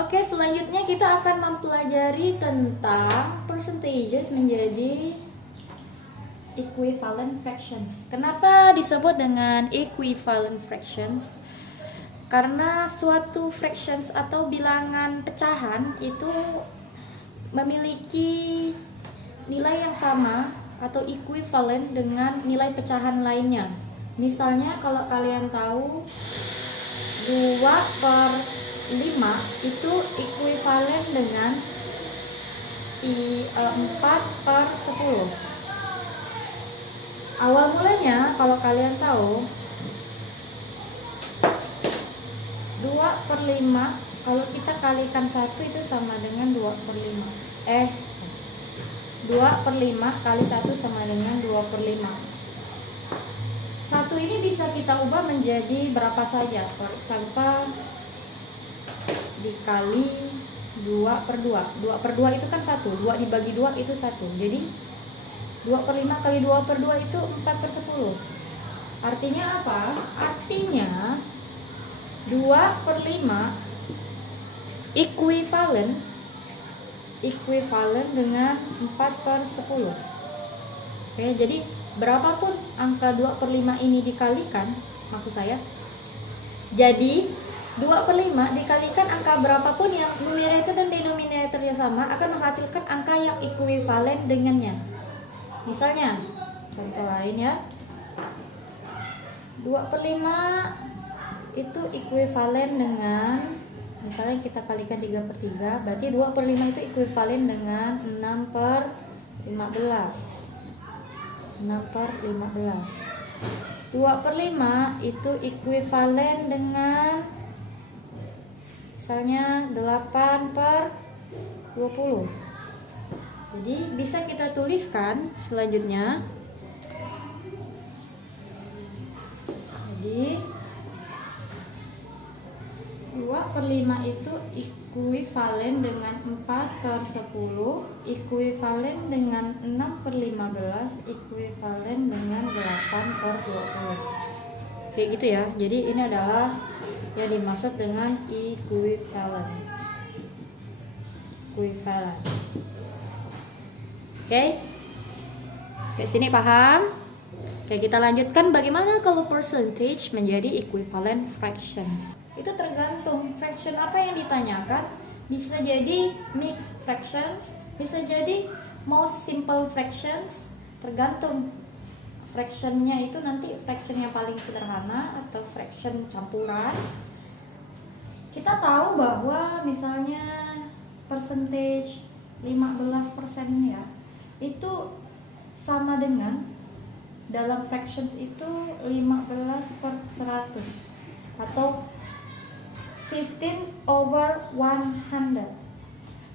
Oke, selanjutnya kita akan mempelajari tentang percentages menjadi equivalent fractions. Kenapa disebut dengan equivalent fractions? Karena suatu fractions atau bilangan pecahan itu memiliki nilai yang sama atau equivalent dengan nilai pecahan lainnya. Misalnya kalau kalian tahu 2/5 itu ekuivalen dengan 4/10. Awal mulanya kalau kalian tahu 2/5 kalau kita kalikan 1 itu sama dengan 2/5. 2/5 kali 1 sama dengan 2/5. 1 ini bisa kita ubah menjadi berapa saja. For example, dikali 2/2. 2/2 itu kan 1. 2 dibagi 2 itu 1. Jadi 2/5 kali 2/2 itu 4/10. Artinya apa? Artinya 2/5 ekuivalen dengan 4/10. Oke, jadi berapapun angka 2/5 ini dikalikan, maksud saya, jadi 2/5 dikalikan angka berapapun yang numerator dan denominatornya sama akan menghasilkan angka yang ekuivalen dengannya. Misalnya, contoh lain ya, 2/5 itu ekuivalen dengan, misalnya kita kalikan 3/3, berarti 2/5 itu ekuivalen dengan 6/15. 6/15. 2/5 itu ekuivalen dengan misalnya 8/20. Jadi bisa kita tuliskan selanjutnya. Jadi 2/5 itu ekuivalen dengan 4/10, ekuivalen dengan 6/15, ekuivalen dengan 8/20. Kayak gitu ya. Jadi ini adalah yang dimaksud dengan equivalent. Oke. Ke sini paham? Oke, kita lanjutkan bagaimana kalau percentage menjadi equivalent fractions. Itu tergantung fraction apa yang ditanyakan. Bisa jadi mixed fractions, bisa jadi most simple fractions, tergantung fractionnya itu nanti fraction yang paling sederhana atau fraction campuran. Kita tahu bahwa misalnya percentage 15% ya, itu sama dengan dalam fractions itu 15/100 atau 15/100.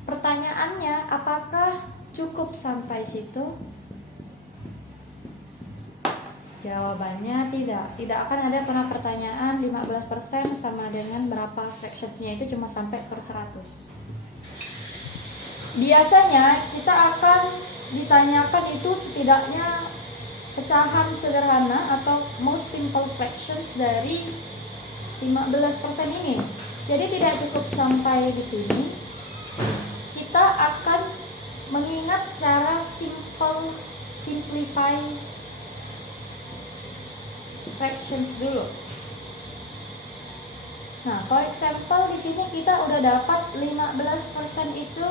Pertanyaannya, apakah cukup sampai situ? Jawabannya tidak. Tidak akan ada pernah pertanyaan 15% sama dengan berapa fractionsnya, itu cuma sampai 100. Biasanya kita akan ditanyakan itu setidaknya pecahan sederhana atau most simple fractions dari 15% ini. Jadi tidak cukup sampai di sini. Kita akan mengingat cara simplify fractions dulu. Nah, for example di sini kita udah dapat 15% itu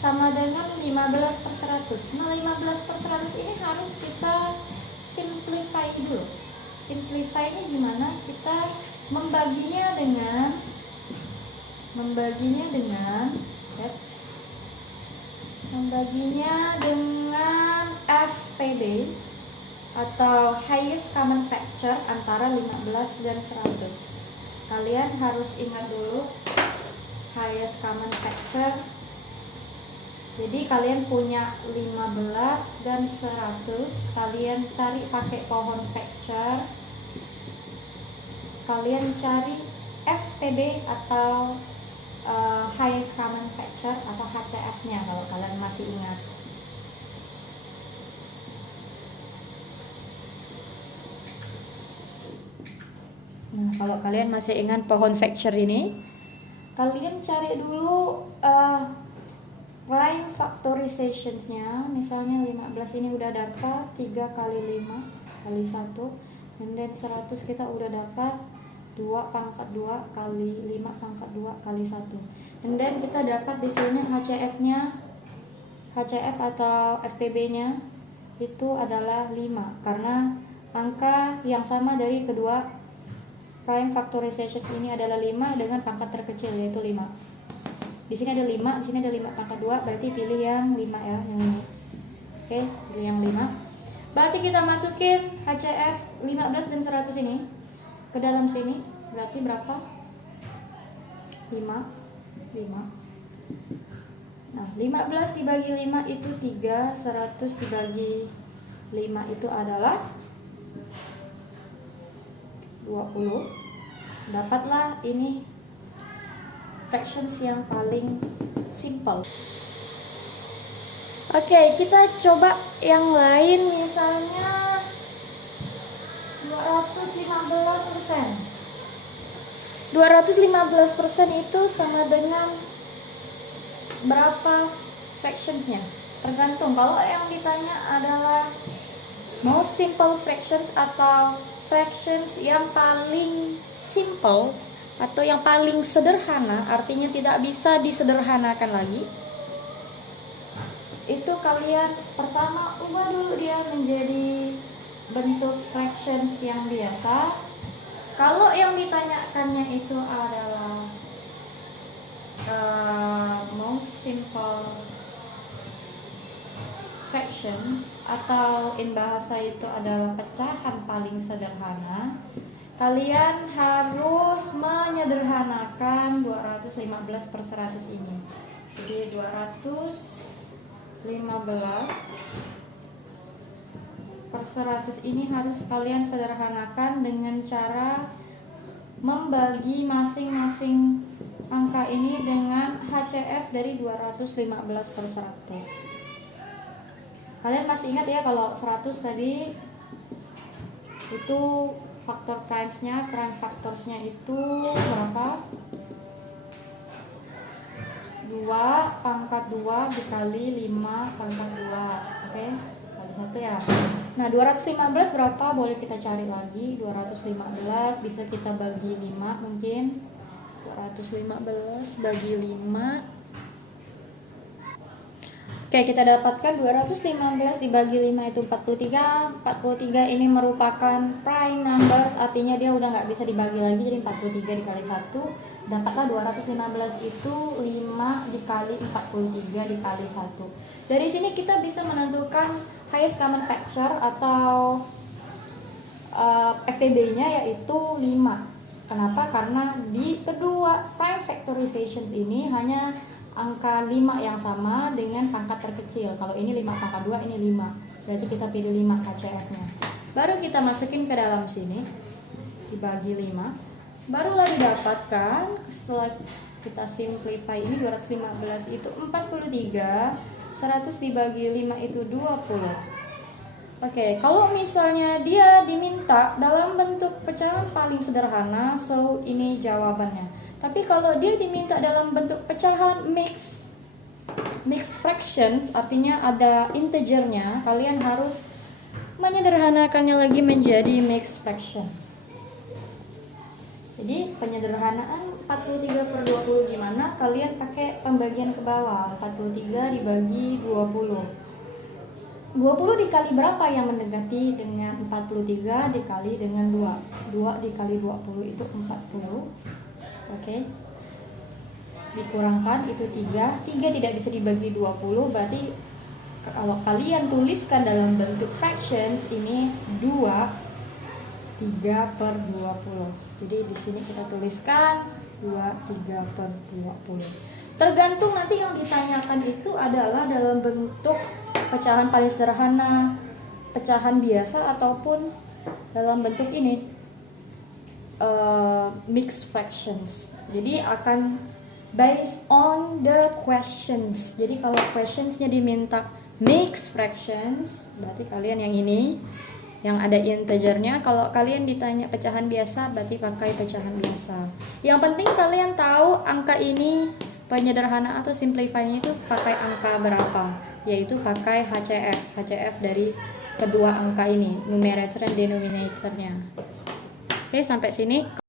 sama dengan 15/100. Nah, 15/100 ini harus kita simplify dulu. Simplify-nya gimana? Kita membaginya dengan FPB atau highest common factor antara 15 dan 100. Kalian harus ingat dulu highest common factor. Jadi kalian punya 15 dan 100, kalian cari pakai pohon factor. Kalian cari FTB atau highest common factor atau HCF-nya kalau kalian masih ingat. Nah, kalau kalian masih ingat pohon factor ini, kalian cari dulu prime factorizations-nya. Misalnya 15 ini udah dapat 3 kali 5 kali 1, and then 100 kita udah dapat 2 pangkat 2 kali 5 pangkat 2 kali 1. And then kita dapat di sini HCF-nya, HCF atau FPB-nya itu adalah 5 karena angka yang sama dari kedua prime factorizations ini adalah 5 dengan pangkat terkecil yaitu 5. Di sini ada 5, di sini ada 5 pangkat 2, berarti pilih yang 5 ya, yang ini. Oke, pilih yang 5. Berarti kita masukin HCF 15 dan 100 ini ke dalam sini. Berarti berapa? 5. Nah, 15 dibagi 5 itu 3, 100 dibagi 5 itu adalah 20. Dapatlah ini fractions yang paling simple. Oke, kita coba yang lain, misalnya 215%. 215% itu sama dengan berapa fractionsnya? Tergantung. Kalau yang ditanya adalah most simple fractions atau fractions yang paling simple atau yang paling sederhana, artinya tidak bisa disederhanakan lagi, itu kalian pertama ubah dulu dia menjadi bentuk fractions yang biasa. Kalau yang ditanyakannya itu adalah most simple fractions atau in bahasa itu adalah pecahan paling sederhana, kalian harus menyederhanakan 215 per 100 ini. Jadi 215 per 100 ini harus kalian sederhanakan dengan cara membagi masing-masing angka ini dengan HCF dari 215 per 100. Kalian masih ingat ya kalau 100 tadi itu faktor primesnya, prime factorsnya itu berapa? 2 pangkat 2 dikali 5 pangkat 2. Oke, kali 1 ya. Nah, 215 berapa? Boleh kita cari lagi. 215 bisa kita bagi 5 mungkin. 215 bagi 5. Oke, kita dapatkan 215 dibagi 5 itu 43. 43 ini merupakan prime numbers, artinya dia udah nggak bisa dibagi lagi, jadi 43 dikali 1. Dapatlah 215 itu 5 dikali 43 dikali 1. Dari sini kita bisa menentukan highest common factor atau FPB-nya yaitu 5. Kenapa? Karena di kedua prime factorizations ini hanya angka 5 yang sama dengan pangkat terkecil. Kalau ini 5 pangkat 2, ini 5. Berarti kita pilih 5 HCF-nya. Baru kita masukin ke dalam sini. Dibagi 5. Barulah didapatkan, setelah kita simplify ini 215 itu 43. 100 dibagi 5 itu 20. Oke, kalau misalnya dia diminta dalam bentuk pecahan paling sederhana, so ini jawabannya. Tapi kalau dia diminta dalam bentuk pecahan mixed fractions, artinya ada integernya, kalian harus menyederhanakannya lagi menjadi mixed fraction. Jadi penyederhanaan 43 per 20 gimana? Kalian pakai pembagian ke bawah. 43 dibagi 20. 20 dikali berapa yang mendekati dengan 43 dikali dengan 2. 2 dikali 20 itu 40. Oke. Dikurangkan itu 3. 3 tidak bisa dibagi 20, berarti kalau kalian tuliskan dalam bentuk fractions ini 2 3 per 20. Jadi di sini kita tuliskan 2 3 per 20. Tergantung nanti yang ditanyakan itu adalah dalam bentuk pecahan paling sederhana, pecahan biasa, ataupun dalam bentuk ini mixed fractions. Jadi akan based on the questions. Jadi kalau questionsnya diminta mixed fractions, berarti kalian yang ini. yang ada integernya. Kalau kalian ditanya pecahan biasa, berarti pakai pecahan biasa. Yang penting kalian tahu angka ini penyederhanaan atau simplify-nya itu pakai angka berapa, yaitu pakai HCF dari kedua angka ini, numerator dan denominatornya. Oke, sampai sini.